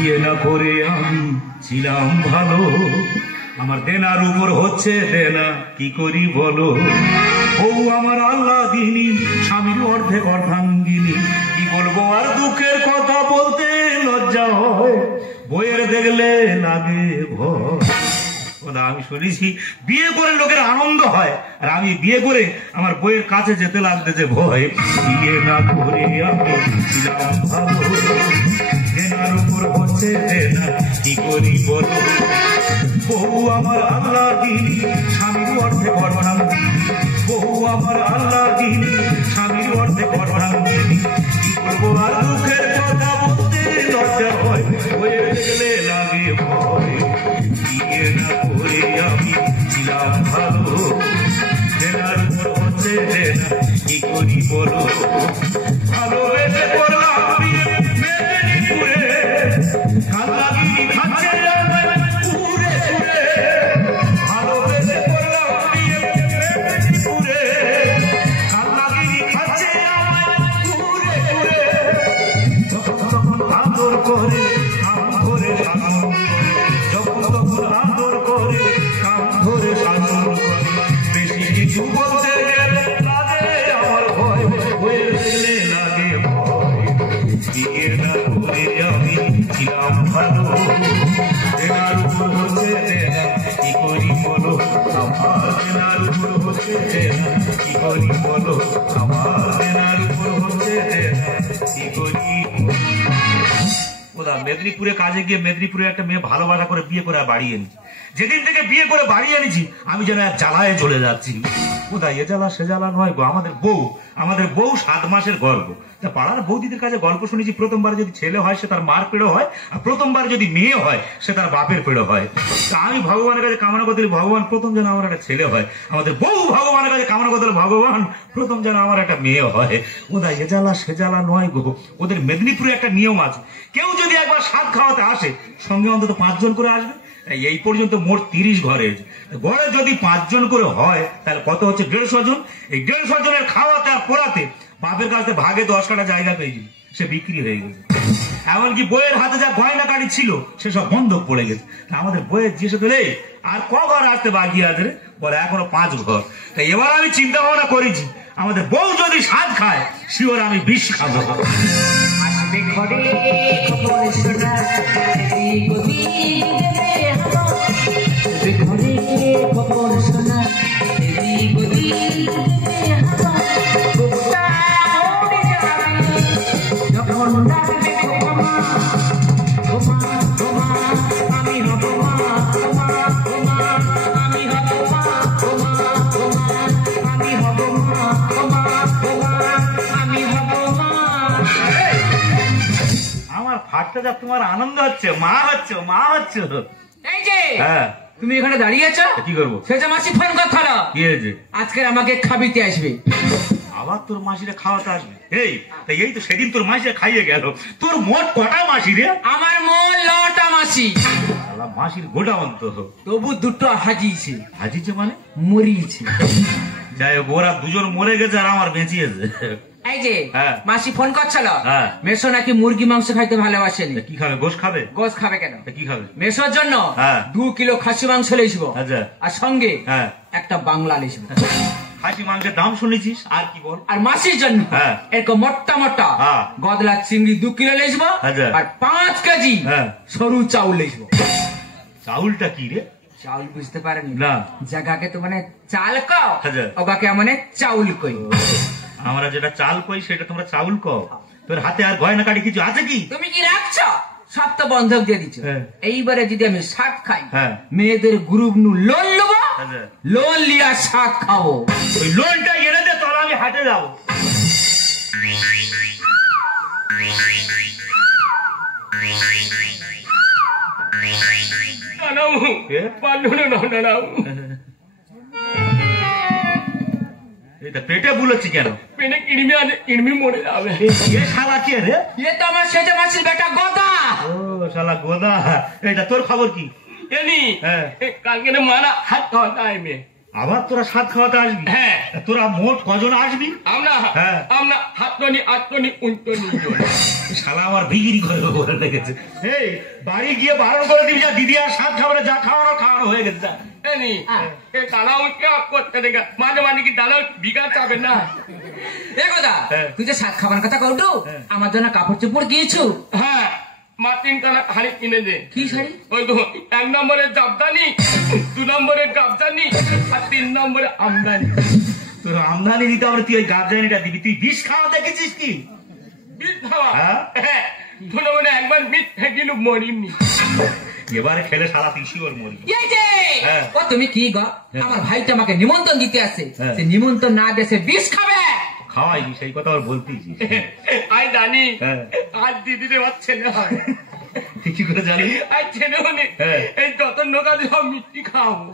বিয়ে না করে আমি ছিলাম ভালো, আমার দেনার উপর হচ্ছে দেনা, কি করি বলো। বউ আমার আল্লাহ দিনী, স্বামীর অর্ধেক অর্ধাঙ্গিনী, কি বলবো আর দুঃখের কথা বলতে লজ্জা হয়, বইয়ের দেখলে লাগে ভয়। আমি শুনেছি বিয়ে করে লোকের আনন্দ হয়, আর আমি বিয়ে করে আমার বইয়ের কাছে যেতে লাগতেছে ভয়। বিয়ে না করে আমি ছিলাম ভালো, দেনার উপর হচ্ছে দেনা, কি করি বলো। বউ আমার আল্লাহ দিনী, স্বামীর অর্ধেক অর্ধাঙ্গিনী, বউ আমার আল্লাহ দিনী, স্বামীর অর্ধেক অর্ধাঙ্গিনী, কি করবো আর দুঃখের কথা বলতে লজ্জা হয়, বইয়ের দেখলে লাগে ভয়। বিয়ে না করে আমি ছিলাম ভালো, দেনার উপর হচ্ছে দেনা, কি করি বলো। ভালোবেসে করলাম বিয়ে মেদিনীপুরে, কালনাগিনী খাচ্ছে পুরে পুরে। ভালোবেসে করলাম বিয়ে মেদিনীপুরে, কালনাগিনী খাচ্ছে পুরে পুরে। তখন আদর করে কাম ধরে শাসন করে, যখন তখন আদর করে কাম ধরে শাসন করে। বেশি কিছু বলতে গেলে লাগে আমার ভয়, হয়ে গেলে লাগে ভয়। বিয়ে না করে আমি ছিলাম ভালো, দেনার উপর হচ্ছে দেনা, কি করি বলো। আমার দেনার উপর হচ্ছে দেনা, কি করি বলো। আমার দেনার উপর হচ্ছে দেনা, কি করি। মেদিনীপুরে কাজে গিয়ে মেদিনীপুরে একটা মেয়ে ভালোবাসা করে বিয়ে করে বাড়ি এনেছি। যেদিন থেকে বিয়ে করে বাড়ি এনেছি আমি যেন এক জ্বালায় চলে যাচ্ছি। কোথায় এ জ্বালা সে জ্বালা নয় গো, আমাদের বউ 7 মাসের গর্ভ। তা পাড়ার বৌদিদের কাছে গল্প শুনেছি, প্রথমবার যদি ছেলে হয় সে তার মার পেড়ো হয়, আর প্রথমবার যদি মেয়ে হয় সে তার বাপের পেড়ো হয়। তা আমি ভগবানের কাছে কামনা করতে, ভগবান প্রথম যেন আমার একটা ছেলে হয়। আমাদের বউ ভগবানের কাছে কামনা করতে, ভগবান প্রথম যেন আমার একটা মেয়ে হয়। কোথায় এ জ্বালা সে জ্বালা নয় গো। ওদের মেদিনীপুরে একটা নিয়ম আছে, কেউ যদি একবার স্বাদ খাওয়াতে আসে সঙ্গে অন্তত 5 জন করে আসবে। এই পর্যন্ত মোট 30 ঘরে, গড়ে যদি 5 জন করে হয় তাহলে কত হচ্ছে 150 জন। এই 150 জনের খাওয়াতে আর পোড়াতে বাপের কাছে ভাগে 10 কাটা জায়গা পেয়েছিল, সে বিক্রি হয়ে গেছে। এমনকি বইয়ের হাতে যা গয়না কাটি ছিল সেসব বন্ধক পড়ে গেছে। আমাদের বইয়ের জিজ্ঞেস করলে আর ক ঘর আসতে বাকি আছে, বলে এখনো 5 ঘর। তাই এবার আমি চিন্তা ভাবনা করেছি, আমাদের বউ যদি স্বাদ খায় শিওর আমি বিষ খাবো। তোমার আনন্দ হচ্ছে, মা হচ্ছে। এই যে তুমি এখানে দাঁড়িয়ে আছো, কি করবো? সেটা মাসি ফোন কথা কি হয়েছে? আজকে আমাকে খাবিতে আসবে। আবার তোর মাসিরা খাওয়াতে আসবে? এই তো সেদিন তোর মাসিরা খাইয়ে গেল। তোর মোট কটা মাসি রে? আমার মোট 9টা মাসি। মাসির গোটা অন্ত, তবু 2টো হাজিছে। হাজিছে মানে মরিয়েছে। যাই হোক, ওরা 2জন মরে গেছে আর আমার বেঁচিয়েছে। এই যে মাসি ফোন করছিল, মেশো নাকি মুরগি মাংস খাইতে ভালোবাসেনি। কি খাবে? গোশ খাবে? গোশ খাবে কেন? কি খাবে? মেশোর জন্য 2 কিলো খাসি মাংস লেসবো, আর সঙ্গে একটা বাংলা লেসবো। খাসি মাংসের দাম শুনেছিস? আর কি বল। আর মাসির জন্য এরকম মোটা মোটা গদলা চিংড়ি 2 কিলো লেসবো, আর 5 কেজি সরু চাউল লেসবো। চাউলটা কি রে? চাউল বুঝতে পারেনি না, জায়গাকে তো মানে চাল কও, ওগাকে মানে চাউল কই। আমরা যেটা চাল কই সেটা তোমরা চাউল কও। তোর হাতে আর গয়না কাটি কিছু আছে কি? তুমি কি রাখছো? সব তো বন্ধক দিয়ে দিচ্ছ। এইবারে যদি আমি শাক খাই, মেয়েদের গ্রুপ নু লোন নেবো, লোন লিয়া শাক খাবো। ওই লোনটা এনে দে, তাহলে আমি হাটে যাবো। পেটে বুলাচ্ছি কেন? পেটে কিড়মি মরে যাবে। শালা কে রে? এ তো আমার সেজে মাসির বেটা গোদা। ও শালা গোদা, এটা তোর খবর কি? কালকে মারা হাত খাওয়া টাইমে আবার তোরা সাত খাওয়াতে আসবি? হ্যাঁ। তোরা মোট কজন আসবি? আমরা হ্যাঁ। আমরা হাতনি আটনি 29 জন। শালা আমার বিক্রি করে বলে লেগেছে। এই বাড়ি গিয়ে বারণ করে দিবি, যা দিদি আর সাত খাবারে যা খাওয়ানো খাওয়ানো হয়ে গেছে। যা। এনি এ দালাও কে করতে দেখা মাঝে মাঝে কি দালাও বিঘা যাবে না? এ কথা হ্যাঁ। তুই যে সাত খাবার কথা কৌটু আমার জন্য কাপড় চোপড় গিয়েছো? হ্যাঁ, মা 3 খানা হাড়ি কিনে দে। কি শাড়ি? ওই তো 1 নম্বরে জাবদানি, 2 নম্বরে গাবদানি আর 3 নম্বরে আমদানি। তোর আমদানি দিতে হবে, তুই ওই গাবজানিটা দিবি। তুই বিষ খাওয়া দেখেছিস কি? বিট খাওয়া? হ্যাঁ। হ্যাঁ, তোর মনে একবার বিট খেয়েছিল মরিনি। এবারে খেলে সারা তুই শিওর মরবি। এই যে, হ্যাঁ। ও তুমি কি গো, আমার ভাইটা আমাকে নিমন্ত্রণ দিতে আসে, হ্যাঁ। সে নিমন্ত্রণ না দেশে বিষ খাবে? খাওয়াইনি, সেই কথা আবার বলতেইছিস। আই জানি হ্যাঁ। আজ দিদিরে আমার ছেলে হয়। তুই কি করে জানি? আজ ছেলে মানে হ্যাঁ। এই যত নোকা সব মিষ্টি খাওয়াবো।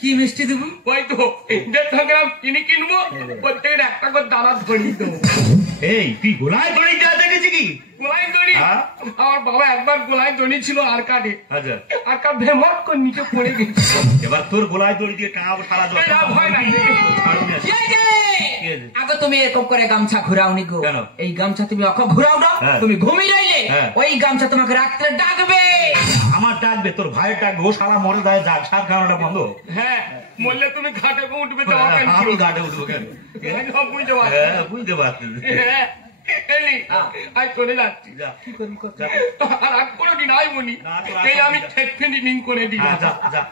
কি মিষ্টি দেবো? ওই তো 1.5 গ্রাম চিনি কিনবো, প্রত্যেকের একটা করে দানা ধরিয়ে দেবো। এই তুই গোলায় দড়ি দেওয়া দেখেছি কি? গোলাই দড়ি? হ্যাঁ। আমার বাবা একবার গোলাই দড়ি ছিল আর কাটে, আচ্ছা, আর কাট ভেমত করে নিচে পড়ে গেছে। এবার তোর গোলায় দড়ি দিয়ে টাঙাবো সারা জল। এই না, ভয় নাই। এই যে, কি আছে? আগে তুমি এরকম করে গামছা ঘুরাও নি গো। কেন? এই গামছা তুমি অখ ঘুরাও না, হ্যাঁ। তুমি ঘুমিয়ে রইলে হ্যাঁ। ওই গামছা তোমাকে রাত্রে ডাকবে। আমার ডাকবে, তোর ভাইয়ের ডাকবে। ও সারা মরে যায়, যাক সাত খাওয়ানোটা বন্ধ। হ্যাঁ, বললে তুমি ঘাটে উঠবে তো আমার কেন আমি ছিল? ঘাটে উঠবো কেন? সব বুঝতে পারছি। হ্যাঁ, বুঝতে পারছি। হ্যাঁ, এলি, আজ চলে যাচ্ছি। যা, যা। আর আর কোনোদিন আইবনি। না, তোর এই আসা আমি যা। ঠেট ফিনিং করে দিই। হ্যাঁ, যা, যা।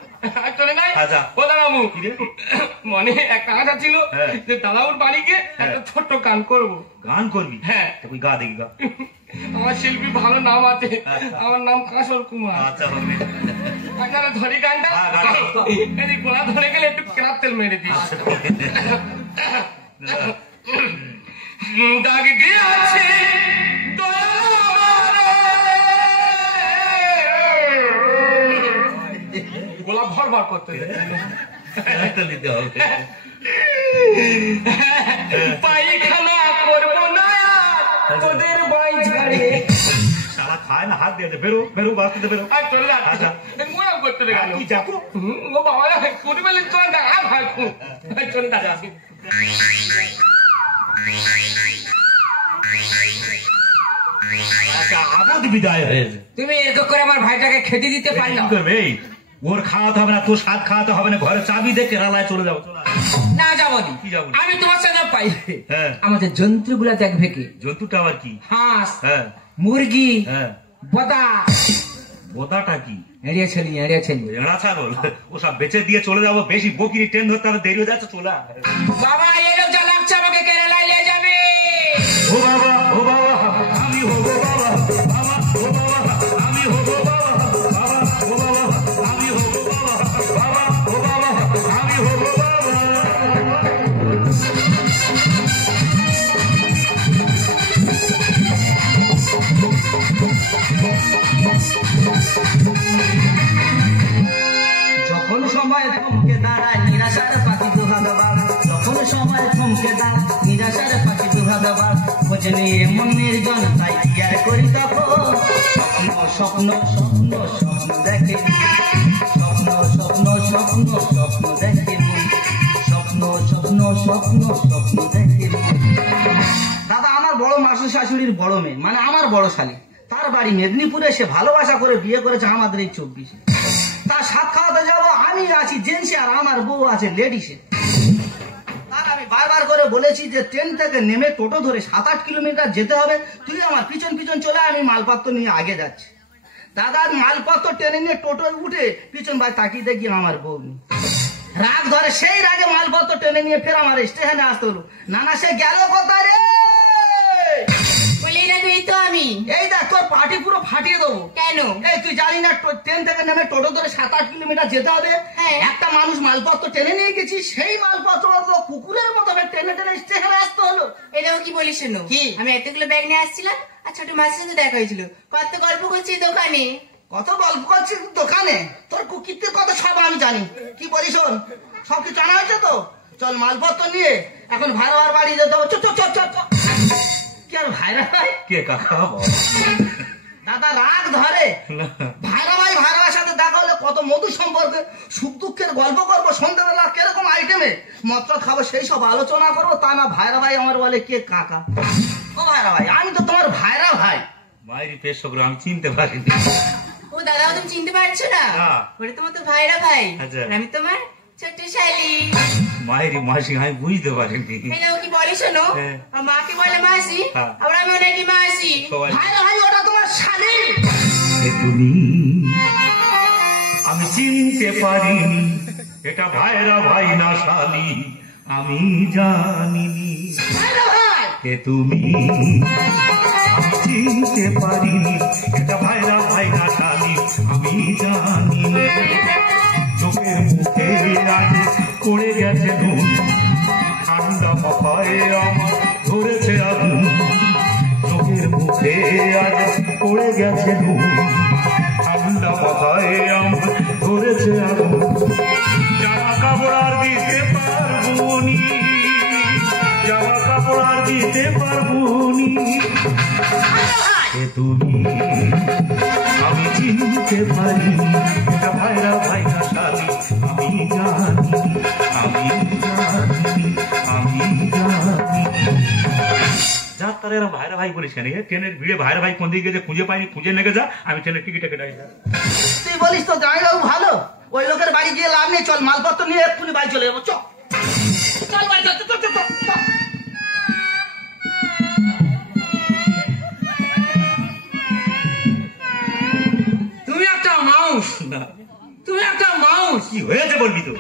আর চলে নাই? হ্যাঁ, যা। ও দাদাবু, কি রে? মনে একটা আশা ছিল হ্যাঁ। যে দাদাবুর বাড়ি গিয়ে একটা ছোট্ট গান করবো। গান করবি? হ্যাঁ। তুই গা দেখি, গা। আমার শিল্পী ভালো নাম আছে, আমার নাম কাশর কুমার। আচ্ছা, হবে। আপনারা ধরি গানটা, হ্যাঁ, গানটা। এই গোলা ধরে গেলে একটু কেরাত তেল মেরে দিই। দাগ দিয়ে আছে গোলা ভর ভর করতে তো নিতে হবে। পায়খানা করবো না তোদের বাই ঝাড়ে। সারা খায় না, হাত দিয়ে দে। বেরো, বেরো, বাস্তিতে বেরো। আর চলে যাচ্ছে আচ্ছা। মোড়াও করতে গেল। কি যাবো? ও বাবা কোটি বেলে চলে না, আর ভাই চলে যাচ্ছে। আচ্ছা, আপদ বিদায় হয়েছে। তুমি এরকম করে আমার ভাইটাকে খেতে দিতে পারো কি করবে? এই, ওর খাওয়াতে হবে না, তোর সাত খাওয়াতে হবে না। ঘরে চাবি দিয়ে কেরালায় চলে যাবো। চলে আয়। না? যাবনি। কি যাবনি? আমি তোমার সঙ্গে পাই। হ্যাঁ। আমাদের জন্তুগুলা দেখবে কি? জন্তুটা আবার কি? হাঁস, হ্যাঁ, মুরগি, হ্যাঁ। বদা। বোতাটা কি? এড়িয়ে ছেলি, এড়িয়ে ছেলি। এড়া ছাগল। ও সব বেঁচে দিয়ে চলে যাবো। বেশি বকিনি, ট্রেন ধরতে হবে, দেরি হয়ে যাচ্ছে। চলে আয়। বাবা এলো যা লাগছে, আমাকে কেরালায় নিয়ে যাবে। ও বাবা, ও বাবা, আমি হবো বাবা। বাবা, ও বাবা, আমি হবো বাবা। বাবা, ও বাবা, আমি হবো বাবা। বাবা, ও বাবা, আমি হবো বাবা। যখন সময় থমকে দাঁড়ায় নিরাশার পাখি দুহাগবার, যখন সময় থমকে দাঁড়ায় নিরাশার পাখি দুহাগবার, খোঁজ নিয়ে মনের জন তাই কি আর করি তখন। স্বপ্ন স্বপ্ন স্বপ্ন দেখে, স্বপ্ন স্বপ্ন স্বপ্ন স্বপ্ন দেখে, স্বপ্ন স্বপ্ন স্বপ্ন স্বপ্ন দেখে। দাদা, আমার বড় মাসুর শাশুড়ির বড় মেয়ে, মানে আমার বড় শালী, তার বাড়ি মেদিনীপুরে। সে ভালোবাসা করে বিয়ে করেছে আমাদের এই 24-এ। তার সাত খাওয়াতে যাবো, আমি আছি জেন্টসে আর আমার বউ আছে লেডিসে। তার আমি বারবার করে বলেছি যে ট্রেন থেকে নেমে টোটো ধরে 7-8 কিলোমিটার যেতে হবে, তুই আমার পিছন পিছন চলে, আমি মালপত্র নিয়ে আগে যাচ্ছি। দাদা, মালপত্র টেনে নিয়ে টোটোয় উঠে পিছন ভাই তাকিয়ে দেখি আমার বউ নেই। রাগ ধরে, সেই রাগে মালপত্র টেনে নিয়ে ফের আমার স্টেশনে আসতে হলো। নানা, সে গেল কোথায় রে? বলি না তুই তো আমি। এই দেখ, তোর পার্টি পুরো ফাটিয়ে দেবো। কেন? এই তুই জানি না ট্রেন থেকে নেমে টোটো ধরে 7-8 কিলোমিটার যেতে হবে? হ্যাঁ। একটা মানুষ মালপত্র টেনে নিয়ে গেছি, সেই মালপত্র কুকুরের মতো টেনে টেনে স্টেশনে আসতে হলো। এটাও কি বলিস শোনো, কি? আমি এতগুলো ব্যাগ নিয়ে আসছিলাম আর ছোট মাসের সাথে দেখা হয়েছিল, কত গল্প করছি দোকানে। কত গল্প করছিস দোকানে? তোর কুকিরদের কথা সব আমি জানি। কি বলি শোন, সব কিছু জানা হয়েছে তো? চল মালপত্র নিয়ে এখন ভাইরাবার বাড়ি যেতে হবে। চল চল চল চল চল। কি আর ভাইরা ভাই? কে কাকা? দাদা রাগ ধরে, না। ভাইরা ভাইরাবার সাথে দেখা হলে কত কত মধুর সম্পর্কে সুখ দুঃখের গল্প করবো, সন্ধ্যাবেলা কিরকম আইটেমে মদ খাবো সেই সব আলোচনা করবো। তা না ভাইরা ভাই আমার বলে কে কাকা। ও ভাইরা ভাই, আমি তো তোমার ভাইরা ভাই। মায়েরই পেশ করে আমি চিনতে পারিনি। ও দাদা, তুমি চিনতে পারছো না? ওটা তোমার তো ভাইরা ভাই, আমি তোমার ছোট্ট শালি। মায়েরই মাসি, আমি বুঝতে পারিনি। ও কি বলে শোনো, মাকে বলে মাসি, আবার আমি ওনাকে মাসি। ভাইরা ভাই, ওটা তোমার শালি। তুমি আমি চিনতে পারিনি, এটা ভাইরা ভাই না শালি আমি জানিনি। কে তুমি আমি চিনতে পারিনি, এটা ভাইরা ভাই না শালি আমি জানিনি। চোখের মুখে আজ পড়ে গেছে নুন, ঠান্ডা মাথায় আমার ধরেছে আগুন। চোখের মুখে আজ পড়ে গেছে নুন, ঠান্ডা মাথায় আমার ধরেছে আগুন। জামা কাপড় আর দিতে পারবনি, জামা কাপড় আর দিতে পারবনি। তুমি আমি চিনতে পারি, এটা ভাইরা ভাই না শালি আমি জানি, আমি জানি, আমি জানি। যা তারা এরা ভাইরা ভাই বলিস কেন? ট্রেনের ভিড়ে ভাইরা ভাই কোন দিকে গেছে খুঁজে পাইনি, খুঁজে লেগে যা, আমি ট্রেনের টিকিটে কেটে যা। তুই বলিস তো জামাইবাবু ভালো, ওই লোকের বাড়ি গিয়ে লাভ নেই। চল মালপত্র নিয়ে এক্ষুনি বাড়ি চলে যাবো। চল চল বাড়ি চল, চল চল চল। তুমি একটা মাউস না, তুমি একটা মাউস। কি হয়েছে বলবি তো?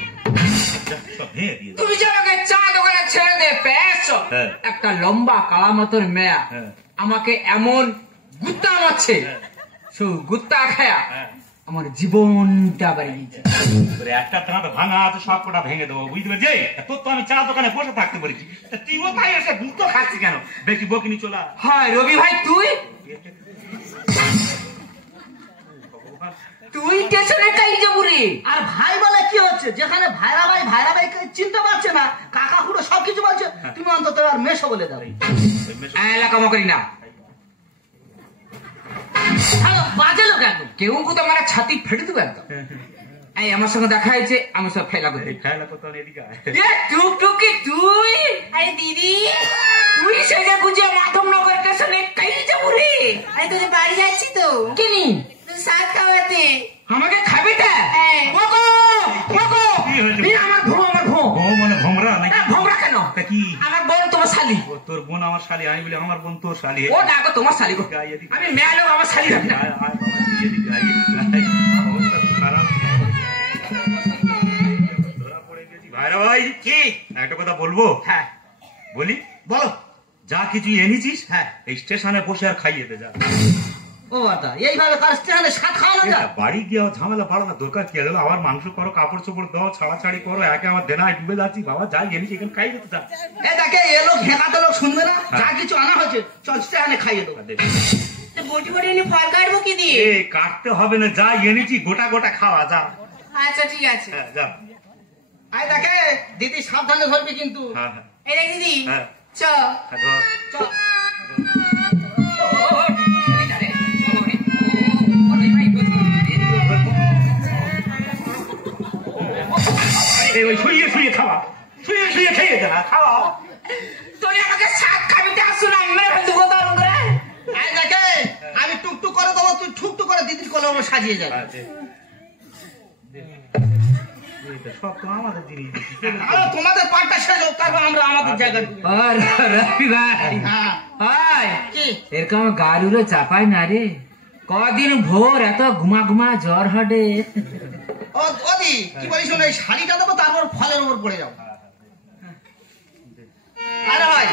তুমি যে আমাকে চা দোকানে ছেড়ে দিয়ে পেয়েছ, একটা লম্বা কালা মতন মেয়া আমাকে এমন গুত্তা মারছে, গুত্তা খায়া আমার জীবনটা বাড়িয়েছে। একটা টাকা ভাঙা তো সব কটা ভেঙে দেবো, বুঝতে পারছি। তোর তো আমি চা দোকানে বসে থাকতে বলেছি, তুইও তাই এসে গুত্ত খাচ্ছি কেন? বেশি বকিনি চলা। হয় রবি ভাই, তুই তুই স্টেশনে কাই যাবো রে? আর ভাই বলে কি হচ্ছে? যেখানে ভাইরা ভাই চিনতে পারছে না, কাকা খুঁড়ো সবকিছু বলছে, তুমি অন্তত আর মেশো বলে দাও। এলাকা মকরি না, বাজে লোক একদম, কেউ তো আমার ছাতি ফেটে দেবো একদম। এই আমার সঙ্গে দেখা হয়েছে, আমার সব ফেলা করতে টুকটুকি তুই। আরে দিদি, তুই সেজে গুজিয়ে মাধবনগর স্টেশনে কাই যাবো রে? আরে তোদের বাড়ি যাচ্ছি তো। কিনি সাত খাওয়াতে আমাকে খাবি? আমার ভো, আমার ভো মানে ভোমরা নাকি? ভোমরা কেন? কি আমার বোন তোমার শালি? তোর বোন আমার শালি, আমি বলি আমার বোন তোর শালি। ও ডাকো তোমার শালি গো, আমি মেয়ে লোক, আমার শালি রাখি না। ভাইরা ভাই, কি একটা কথা বলবো? হ্যাঁ বলি, বলো। যা কিছু এনেছিস, হ্যাঁ এই স্টেশনে বসে আর খাইয়ে দে যা। ও দাদা, এইভাবে কার স্টেশনে সাত খাওয়ানো যায়? বাড়ি গিয়ে ঝামেলা বাড়ানো দরকার কি? আবার মাংস করো, কাপড় চোপড় দাও, ছাড়াছাড়ি করো, একে আমার দেনায় ডুবে যাচ্ছি। বাবা যাই এনেছি এখানে খাই দিতে যা। দেখে এ লোক হেঁকাতে লোক শুনবে না, যা কিছু আনা হয়েছে চল স্টেশনে খাইয়ে দেবো। বটি বটি এনে ফল কাটবো কি দিয়ে? কাটতে হবে না, যা এনেছি গোটা গোটা খাওয়া যা। আচ্ছা ঠিক আছে, যা। আয় দেখে দিদি সাবধানে ধরবি কিন্তু। এই দেখ দিদি, চ চ। শুয়ে শুয়ে খাওয়া, শুয়ে শুয়ে খেয়ে যা, খাওয়া। তুই আমাকে শাক খাবি আসুন, মেরে ফেলতে কোথাও করে। আয় দেখে আমি টুকটুক করে দেবো, তুই ঠুকটুক করে দিদির কলম সাজিয়ে যাবে। সব তো আমাদের জিনিস, তোমাদের পাটটা শেষ হোক, তারপর আমরা আমাদের জায়গায়। রবি ভাই, এরকম গাড়ুরে চাপাই না রে, কদিন ভোর এত ঘুমা ঘুমা জ্বর হডে। ওদি কি বলিস, এই শাড়িটা দেবো, তারপর ফলের উপর পড়ে যাবো। আরে ভাই,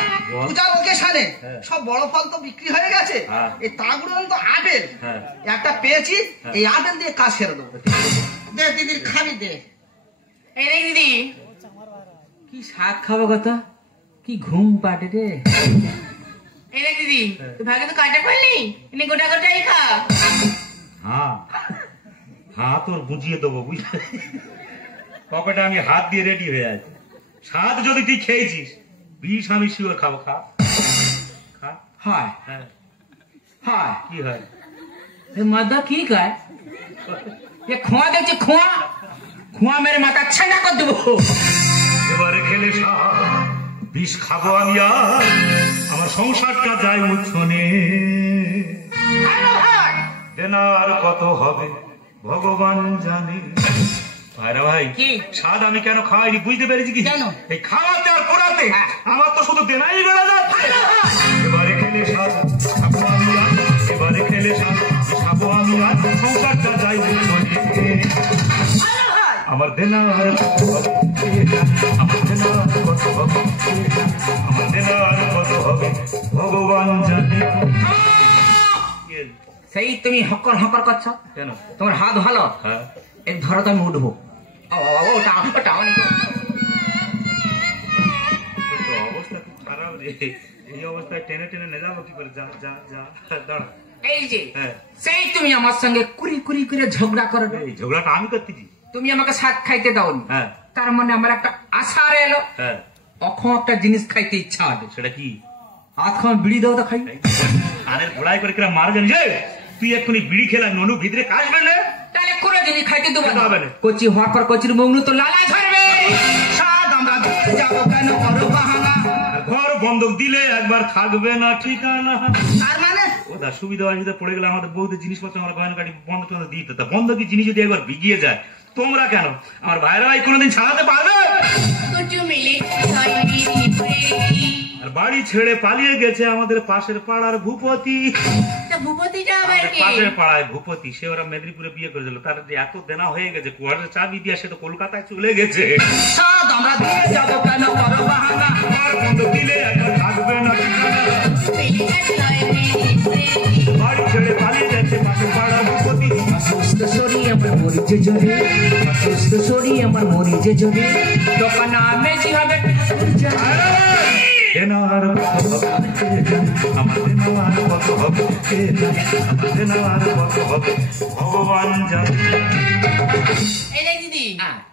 পূজার ওকেশনে সব বড় ফল তো বিক্রি হয়ে গেছে, এই তাগুলো তো আপেল একটা পেয়েছি, এই আপেল দিয়ে কাজ সেরে দেবো। দে দিদির খাবি, দে। এই দেখ দিদি, কি শাক খাবো কত, কি ঘুম পাটে রে। এই দেখ দিদি, তুই ভাগে তো কাটা করলি, এনে গোটা গোটাই খা। হ্যাঁ তোর বুঝিয়ে দেবো, বুঝলি? পকেটে আমি হাত দিয়ে রেডি হয়ে আছি। স্বাদ যদি তুই খেয়েছিস, বিষ আমি শিওর খাবো। খা খা। হয় হ্যাঁ হয়, কি হয়? মদ কি খায়? ये खोआ देखছি खोয়া खोয়া মেরে মাথা ছাইনা করে দেবো। এবারে খেলে বিষ খাবো আমি আর আমার সংসারটা যায় উচ্ছনে। দেনার কত হবে ভগবান জানে। ভাইরা ভাই কি স্বাদ আমি কেন খাওয়াইনি বুঝতে পেরেছি কি? এই খাওয়াতে আর পোড়াতে আমার তো শুধু দেনাই বেড়া যাচ্ছে। এবারে খেলে স্বাদ খাবো আমি আর, এবারে খেলে স্বাদ খাবো আমি আর সংসারটা যায় উচ্ছনে। আমার দেনার কত হবে, আমার দেনার কত হবে, আমার দেনার কত হবে ভগবান জানে। সেই তুমি হকর হকর করছো কেন? তোমার হাত ভালো? হ্যাঁ এই ধরো তো আমি উঠবো। ওটা অবস্থা খুব খারাপ রে, এই অবস্থায় টেনে টেনে নে যাবো কি করে? যা যা যা দাঁড়া। এই যে সেই তুমি আমার সঙ্গে কুড়ি কুড়ি করে ঝগড়া করো। এই ঝগড়াটা আমি করতেছি? তুমি আমাকে শাক খাইতে দাওনি, তার মানে আমার একটা আশা এলো হ্যাঁ তখন একটা জিনিস খাইতে ইচ্ছা হবে। সেটা কি? হাত খাওয়া বিড়ি দাও তো খাই। কানের গোড়ায় করে কিরা মার জানিস? তুই এক্ষুনি বিড়ি খেলা ননু ভিতরে কাশবে না, তাহলে কোনো জিনিস খাইতে দেবো হবে না। কচি হওয়ার পর কচির মংলু তো লালা ঝরবে। আমরা যাবো কেন করো বাহানা, ঘর বন্ধক দিলে একবার থাকবে না ঠিকানা। তার মানে ওটা সুবিধা অসুবিধা পড়ে গেলে আমাদের বহুদের জিনিসপত্র আমরা গয়না কাটি বন্ধ টন্ধ দিতে, তা বন্ধকি জিনিস যদি একবার বিগিয়ে যায় তোমরা কেন আমার ভাইরা ভাই কোনোদিন ছাড়াতে পারবে? আর বাড়ি ছেড়ে পালিয়ে গেছে আমাদের পাশের পাড়ার ভূপতি। পাশের পাড়ায় ভূপতি, সে ওরা মেদিনীপুরে বিয়ে করে দিল, তার যে এত দেনা হয়ে গেছে কুয়ারের চাবি দিয়া সে তো কলকাতায় চলে গেছে। আমরা যাবো কেন করো বাহানা, বন্ধ দিলে একবার থাকবে না ঠিকানা। বাড়ি ছেড়ে পালিয়ে যাচ্ছে পাশের পাড়ার ভূপতি। অসুস্থ শরীর আমার মরিচে জোরে, অসুস্থ শরীর আমার মরিচে জোরে, দোকান মেজি হবে দেনার কত হবে আমার দেনার কত হবে, আমার দেনার কত হবে ভগবান জানে। দিদি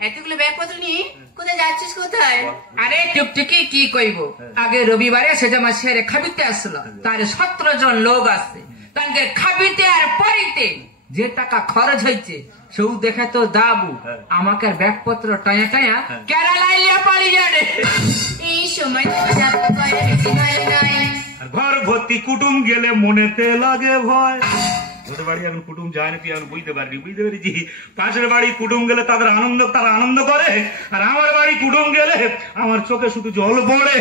এতগুলো ব্যাগপত্র নিয়ে কোথায় যাচ্ছিস? কোথায়? আরে টুকটুকি কি কইব, আগে রবিবারে সেজা মাসে খাবিতে আসলো, তার 17 জন লোক আসছে, তাদের খাবিতে আর পরিতে যে টাকা খরচ হয়েছে সেও দেখে তো দাবু আমাকে ব্যাগপত্র টায়া টায়া কেরালায় লিয়ে পাড়ি যাবে। এই সময় ঘর ভর্তি কুটুম গেলে মনেতে লাগে ভয়। ওদের বাড়ি এখন কুটুম যায় না, তুই এখন বুঝতে পারবি? বুঝতে পেরেছি। পাশের বাড়ি কুটুম গেলে তারা আনন্দ করে, আর আমার বাড়ি কুটুম গেলে আমার চোখে শুধু জল পড়ে।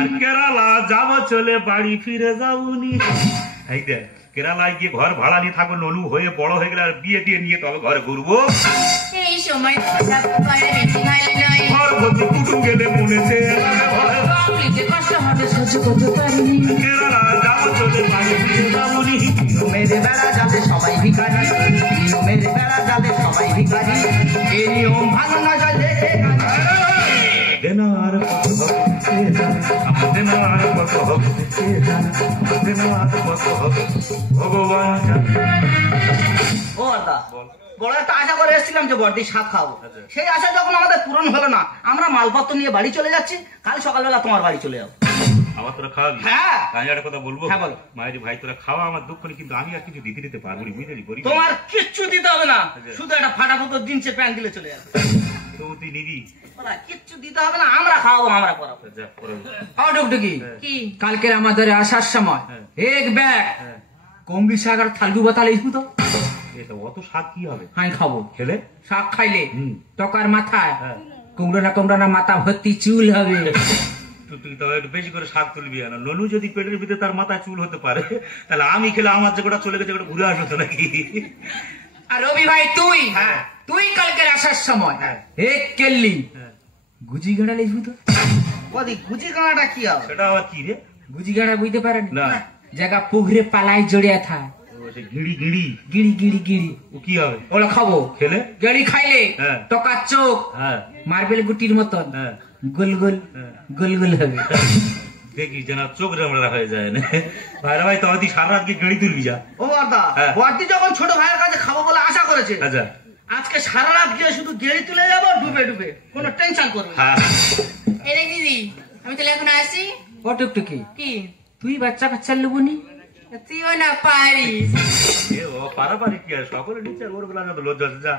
আর কেরালা যাবো চলে বাড়ি ফিরে যাবনি। এই দেখ কেরালায় গিয়ে ঘর ভাড়া নিয়ে থাকবো, নলু হয়ে বড় হয়ে গেলে আর বিয়ে টিয়ে নিয়ে তবে ঘরে ঘুরবো। এই সময় ঘর ভর্তি কুটুম গেলে মনেতে লাগে ভয়। কেরালা যাবো চলে বাড়ি ফিরে যাবনি। মেরে বেড়া যাবে সবাই ভিখারি, মেরে বেড়া যাবে সবাই ভিখারি, এই নিয়ম ভালো না যাবে। দেনার কত হবে আমার দেনার কত হবে, আমার দেনার কত হবে ভগবান জানে। ও দা বড় একটা আশা করে এসেছিলাম যে বড়দি শাক খাবো, সেই আশা যখন আমাদের পূরণ হলো না, আমরা মালপত্র নিয়ে বাড়ি চলে যাচ্ছি, কাল সকালবেলা তোমার বাড়ি চলে যাবো। আমার তোরা খাওয়াবি? হ্যাঁ। আমি একটা কথা বলবো? হ্যাঁ বলো। মায়ের ভাই তোরা খাওয়া আমার দুঃখ নেই, কিন্তু আমি আর কিছু দিতে পারবো না, বুঝলি? তোমার কিচ্ছু দিতে হবে না, শুধু একটা ফাটা ফুটো জিন্সের প্যান্ট দিলে চলে যাবে। তো তুই নিবি? কিচ্ছু দিতে হবে না, আমরা খাওয়াবো, আমরা করাবো। টুকটুকি কি কালকের আমাদের আসার সময় এক ব্যাগ কম্বি শাক আর থালগু বাতাল এই তো অত শাক কি হবে? আমি খাবো। খেলে শাক খাইলে টকার মাথায় কুমড়া মাথা ভর্তি চুল হবে। তুই তো একটু বেশি করে শাক তুলবি না, ননু যদি পেটের ভিতরে তার মাথায় চুল হতে পারে, তাহলে আমি খেলে আমার যে গোটা চলে গেছে ওটা ঘুরে আসতো নাকি? আর রবি ভাই তুই কালকের আসার সময় এক কেল্লি গুজি গাড়া লিখবি তো। গুজি গাড়াটা কি হবে? সেটা আবার কি রে? গুজি গাড়া বুঝতে পারেন না? জায়গা পুকুরে পালায় জড়িয়া থাক গিড়ি গিড়ি গিড়ি গিড়ি গিড়ি ও কি হবে? ওরা খাবো। খেলে গিড়ি খাইলে টকার চোখ মার্বেল গুটির মতন গোল গোল গোল গোল হবে। দেখি যেন চোখ রামড়া হয়ে যায় না। ভাইরা ভাই তুই সারা রাত কি গিড়ি তুলবি? যা। ও দাদা বড়দি যখন ছোট ভাইয়ের কাছে খাবো বলে আশা করেছে, আচ্ছা আজকে সারা রাত গিয়ে শুধু গেড়ি তুলে যাবো ডুবে ডুবে, কোনো টেনশন করবে না। দিদি আমি তাহলে এখন আসি। ও টুকটুকি কি তুই বাচ্চা কাচ্চা লুবনি? তুইও না পারিস। পারাপারি কি আর সকলে নিচ্ছে ওর বেলা লজ্জা যা।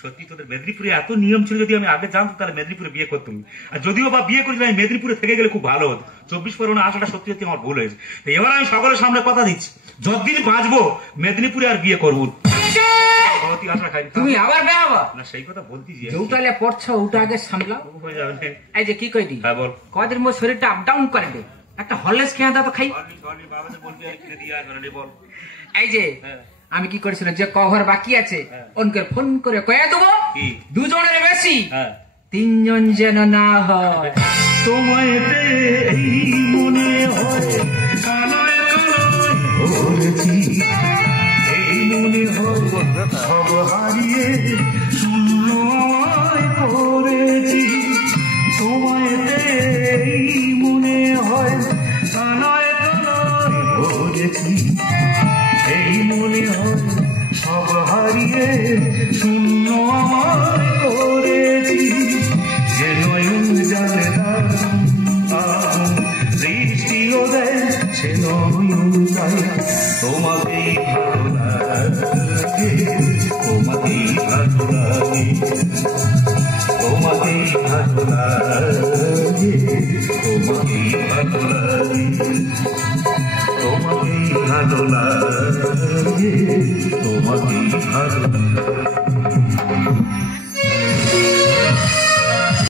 সত্যি তোদের মেদিনীপুরে এত নিয়ম ছিল, যদি আমি আগে জানতাম তাহলে মেদিনীপুরে বিয়ে করতাম। আর যদিও বা বিয়ে করেছিলাম আমি মেদিনীপুরে থেকে গেলে খুব ভালো হতো। 24 পরগনা আসাটা সত্যি সত্যি আমার ভুল হয়েছে। এবার আমি সকলের সামনে কথা দিচ্ছি, যতদিন বাঁচবো মেদিনীপুরে আর বিয়ে করবো। তুমি আবার বেহাবা না, সেই কথা বলতেছি। উঠালে পড়ছো ওটা আগে সামলাও। হয়ে যাবে। এই যে কি কই দি, হ্যাঁ বল। কদিন মোর শরীরটা আপ ডাউন করে দে, একটা হরলেস খেয়ে দাও তো খাই। এই যে আমি কি করেছিলাম, যে কভার বাকি আছে ওনকে ফোন করে কয়ে দেবো দুজনের বেশি 3 জন যেন না হয়। তোমায় মনে হয় এই মনে হয় সব হারিয়ে শূন্য আমায় করেছি। তোমায় মনে হয় কানায় কানায় ভরেছি। এই মনে হয় সব হারিয়ে শূন্য আমায় করেছি। যে নয়ন জানে না বৃষ্টিও দেয় সে নয়ন চাই। তোমাকেই ভালো লাগে, তোমাকেই ভালো লাগে, তোমাকেই ভালো লাগে, তোমাকেই ভালো লাগে, তোমাকেই ভালো লাগে, তোমাকেই ভালো লাগে।